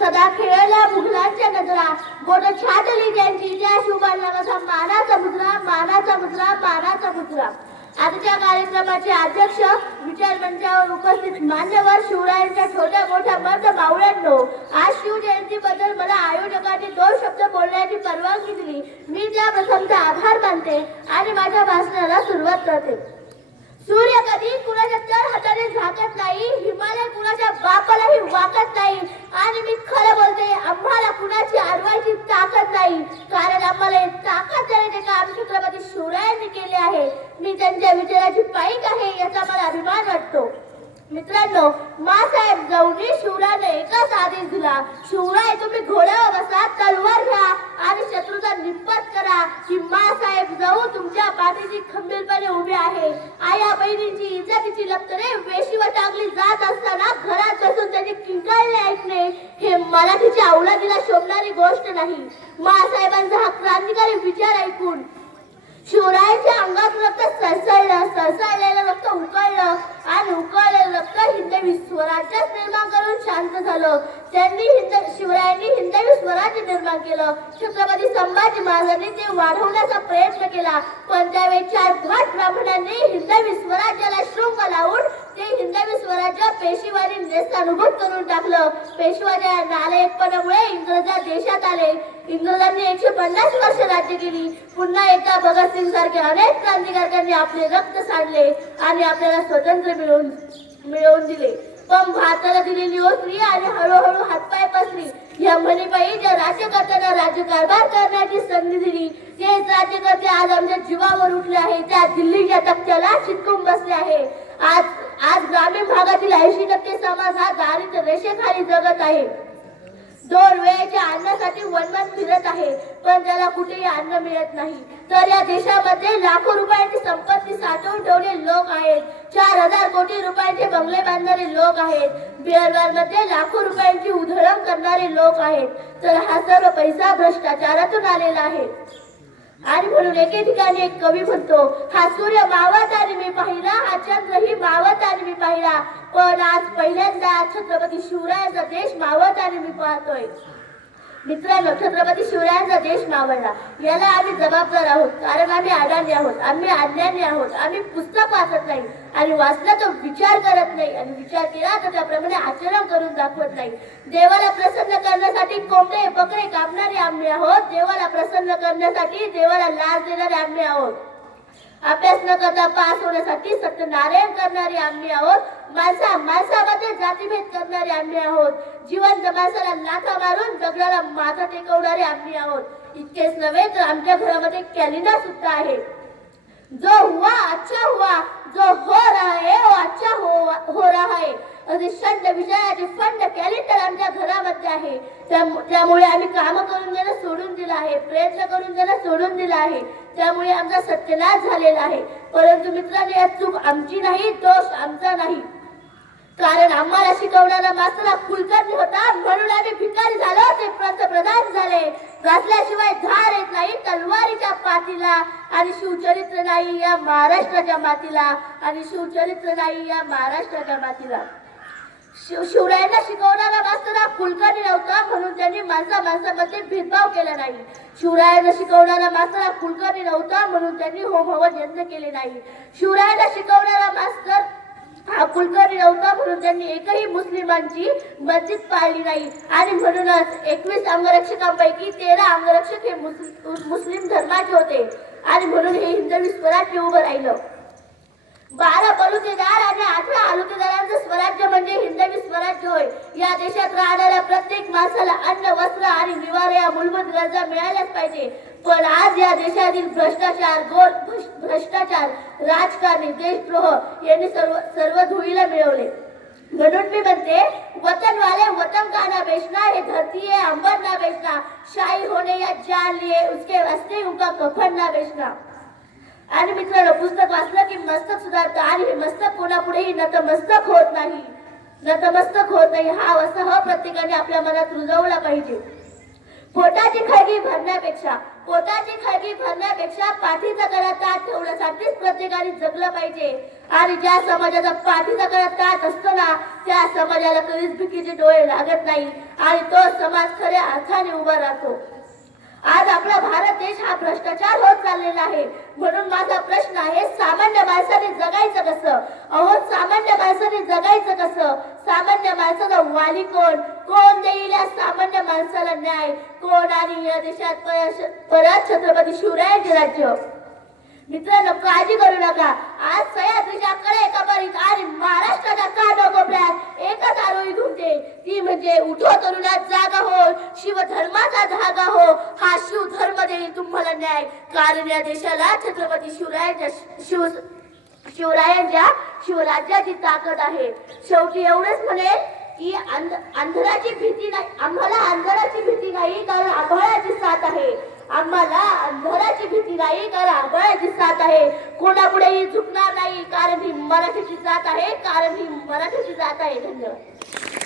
सदा खेळल्या मुघलांच्या नजरा, बोट छाटली त्यांची त्या शुभांना मानाचा मुद्रा, मानाचा मुद्रा, मानाचा मुद्रा. आजच्या कार्यक्रमाचे अध्यक्ष, विचार मंचावर उपस्थित मान्यवर, शिवरायांच्या छोट्या मोठ्या मर्द मावळ्यांनो, आज शिवजयंतीबद्दल मला आयोजकांनी 2 शब्द बोलण्याची परवानगी दिली. मी त्या प्रथमचा आभार मानते आणि माझ्या भाषणाला सुरुवात करते. सूर्य कधी कुणाच्या तळ हाताने झाकत नाही, हिमालय कुणाच्या बापालाही वाकत नाही आणि मी खरं बोलते, आम्हाला कुणाची अडवायची ताकद नाही, कारण आम्हाला ताकद देण्याचे काम छत्रपती शिवरायांनी केले आहे. मी त्यांच्या विचाराची पाईक आहे याचा मला अभिमान वाटतो. मित्रांनो, मासाहेब जाऊनी शिवरायाने एकाच आदेश दिला, शिवराय तुम्ही घोड्यावर बसा, तलवार घ्या आणि शत्रूचा निपात करा. की मासाहेब जाऊ तुमच्या पाठीशी खंबीरपणे उभे आहे. आया बहिणींची इज्जतीची लपतरे वेशीवर टाकली जात असताना घरात बसून त्यांनी किंकाळले ऐकणे हे मराठीच्या अवलादीला शोभणारी गोष्ट नाही. मासाहेबांचा हा क्रांतिकारी विचार ऐकून शिवरायांच्या अंगात रक्त सळसळलं, सळसळलेलं रक्त उकळलं आणि उकळलेलं रक्त हिंदवी स्वराज्यात निर्माण करून शांत झालं. शिवरायांनी हिंदवी स्वराज्य निर्माण केलं. छत्रपती संभाजी महाराजांनी ते वाढवण्याचा प्रयत्न केला, पण त्यावेळी 4 भट ब्राह्मणांनी हिंदवी स्वराज्याला शृंग लावून ते हिंदवी स्वराज्य पेशवानी नेस्तानुभूत करून टाकलं. पेशवाच्या नालायकपणामुळे इंग्रज देशात आले. इंग्रजांनी 150 वर्ष राज्य केली. पुन्हा एकदा भगतसिंग सारखे अनेक क्रांतिकारकांनी आपले रक्त सांडले आणि आपल्याला स्वातंत्र्य मिळवून दिले. पण भारताला दिलेली ओसरी आणि हळूहळू हातपाय पसरी. या म्हणीपायी ज्या राज्यकर्त्यांना राज्यकारभार करण्याची संधी दिली, तेच राज्यकर्ते आज आमच्या जीवावर उठले आहे. त्या दिल्लीच्या तख्त्याला चिटकून बसले आहे. आज ग्रामीण भागातील 80% समाज हा दारिद्र्य रेषेखाली जगत आहे. 2 वेळेच्या अन्नासाठी वनवन फिरत आहे, पण त्याला कुठेही अन्न मिळत नाही. तर या देशामध्ये लाखो रुपयांची संपत्ती साठवून ठेवलेले लोक आहेत. 4000 कोटी रुपयांचे बंगले बांधणारे लोक आहेत. बिहारमध्ये लाखो रुपयांची उधळण करणारे लोक आहेत. तर हा सर्व पैसा भ्रष्टाचारातून आलेला आहे. आणि म्हणून एके ठिकाणी एक कवी म्हणतो, हा सूर्य मावळताना मी पाहिला, हा चंद्रही मावळताना मी पाहिला, पण आज पहिल्यांदा छत्रपती शिवरायांचा देश मावळताना मी पाहतोय. मित्रांनो, छत्रपती शिवरायांचा देश मावळला याला आम्ही जबाबदार आहोत, कारण आम्ही अडाणी आहोत, आम्ही अज्ञानी आहोत. आम्ही पुस्तक वाचत नाही आणि वाचला तो विचार करत नाही आणि विचार केला तर त्याप्रमाणे आचरण करून दाखवत नाही. देवाला प्रसन्न करण्यासाठी कोंबडे बकरे कापणारे आम्ही आहोत. देवाला प्रसन्न करण्यासाठी देवाला लाच देणारे आम्ही आहोत. अभ्यास न करता पास होण्यासाठी सत्यनारायण करणारे आम्ही आहोत. माणसामध्ये जातीभेद करणारे आम्ही आहोत. जिवंत माणसाला लाथा मारून दगडाला माथा टेकवणारे आम्ही आहोत. इतकेच नव्हे तर आमच्या घरामध्ये कॅलेंडर सुद्धा आहे. जो हुआ अच्छा हुआ, जो हो रहा है वो अच्छा हो रहा है असे षड विजयाचे फंड कॅलेंडर आमच्या घरामध्ये आहे. त्यामुळे आम्ही काम करून देणं सोडून दिलं आहे, प्रयत्न करून देणं सोडून दिलं आहे. त्यामुळे आमचा सत्यनाश झालेला आहे. परंतु मित्रांनो, यात चूक आमची नाही, दोष आमचा नाही, कारण आम्हाला शिकवणारा मास्तर हा कुलकर्णी होता, म्हणून आम्ही भिकारी झालो, ते पंतप्रधान झाले. घासल्याशिवाय धार येत नाही तलवारीच्या पाठीला, आणि शिवचरित्र नाही या महाराष्ट्राच्या मातीला, आणि शिवचरित्र नाही या महाराष्ट्राच्या मातीला. शिवरायांना शिकवणारा मास्तर हा कुलकर्णी नव्हता, म्हणून त्यांनी माणसामध्ये भेदभाव केला नाही. शिवरायांना शिकवणारा मास्तर हा कुलकर्णी नव्हता, म्हणून त्यांनी होमहवन यज्ञ केले नाही. शिवरायांना शिकवणारा मास्तर हा कुलकर्णी नव्हता, म्हणून त्यांनी एकही मुस्लिमांची मस्जिद पाळली नाही. आणि म्हणूनच 21 अंगरक्षकांपैकी 13 अंगरक्षक हे मुस्लिम धर्माचे होते, आणि म्हणून हे हिंदवी स्वराज्य उभं राहिलं. 12 बलुतेदार आणि 18 आलुतेदारांचं स्वराज्य म्हणजे हिंदवी स्वराज्य होय. या देशात राहणाऱ्या प्रत्येक माणसाला अन्न, वस्त्र आणि निवारा या मूलभूत गरजा मिळाल्याच पाहिजे. पण आज या देशातील भ्रष्टाचार, राजकारणी, देशद्रोह यांनी सर्व धुळीला मिळवले. म्हणून मी म्हणते, वतन वाले वतन का ना बेचना, हे धरती है अंबर ना बेचना, शाही होने या जान लिए उसके वास्ते उनका कफन ना बेचना. आणि मित्रांनो, पुस्तक वाचलं की मस्तक सुधारतं, आणि हे मस्तक कोणापुढेही नतमस्तक होत नाही, नतमस्तक होत नाही. हा प्रत्येकाने आपल्या मनात रुजवला पाहिजे. पोटाची खळगी भरण्यापेक्षा पाठीचा गळा ताट ठेवण्यासाठीच प्रत्येकाने जगलं पाहिजे. आणि ज्या समाजाचा पाठीचा गळा ताट असतो ना, त्या समाजाला कधीच भीतीचे डोळे लागत नाही आणि तो समाज खऱ्या अर्थाने उभा राहतो. आज आपला भारत देश हा भ्रष्टाचार होत चाललेला आहे. म्हणून माझा प्रश्न आहे, सामान्य माणसाने जगायचं कसं? अहो, सामान्य माणसाने जगायचं कसं? सामान्य माणसाचा वाली कोण? कोण देईल या सामान्य माणसाला न्याय? कोण? आणि या देशात परत छत्रपती शिवरायांचे राज्य. मित्रांनो, काळजी करू नका. आज सह्याद्रीच्या कडेकपारीत आणि महाराष्ट्राच्या कानाकोपऱ्यात एकच आरोळी घुमते, ती म्हणजे उठो तरुणात जागा हो, शिवधर्माचा धागा हो. हा शिवधर्म देईल तुम्हाला न्याय. कारण या देशाला छत्रपती शिवरायांच्या शिवराज्याची ताकद आहे. शेवटी एवढंच म्हणेल की अंधाराची भीती नाही, आम्हाला अंधाराची भीती नाही, कारण आभाळाची साथ आहे. आम्हाला अंधाराची भीती नाही, कारण आभाळाची साथ आहे. कोणापुढेही झुकणार नाही, कारण ही मराठीची जात आहे. धन्यवाद.